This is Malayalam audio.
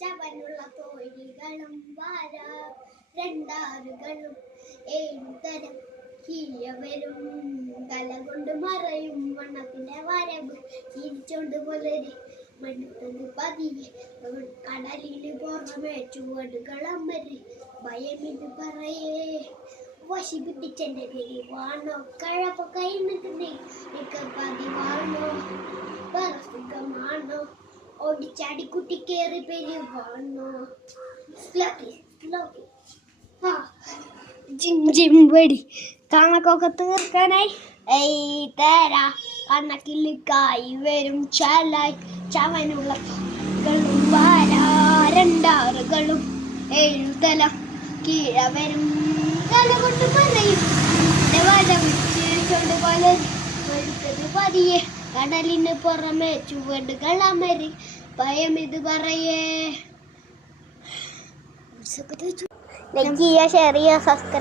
ചവനുള്ള തോഴികളും രണ്ടാറുകളും ഏഴുതരം കിഴവരും കല കൊണ്ട് മറയും വണ്ണത്തിന്റെ വരവ് ചിരിച്ചോണ്ട് പുലരി മടുത്തത് പതിയെ കടലിന് പുറമെ ചുവടുകളമ്മര് ഭയമിത് പറയേ വശി പിടിച്ചെന്റെ പെരുവാണോ കഴപ്പ കൈ നിൽക്കുന്നേ പതിവാണോ സുഖമാണോ ഓടിച്ചാടി കുട്ടി കേറി പെരുവാണോ ജിംജിംവടി കണക്കൊക്കെ തീർക്കാനായി തരാ കണക്കിലേക്കായി വരും ചലായി ചവനുള്ള രണ്ടാറുകളും എഴുതല കീഴവരും കല കൊണ്ട് പറയും ചിരിച്ചോണ്ട് പലത് പതിയെ കടലിന് പുറമെ ചുവടുകൾ അമരി ഭയം ഇത് പറയേ ഷെയർ ചെയ്യുക സബ്സ്ക്രൈബ്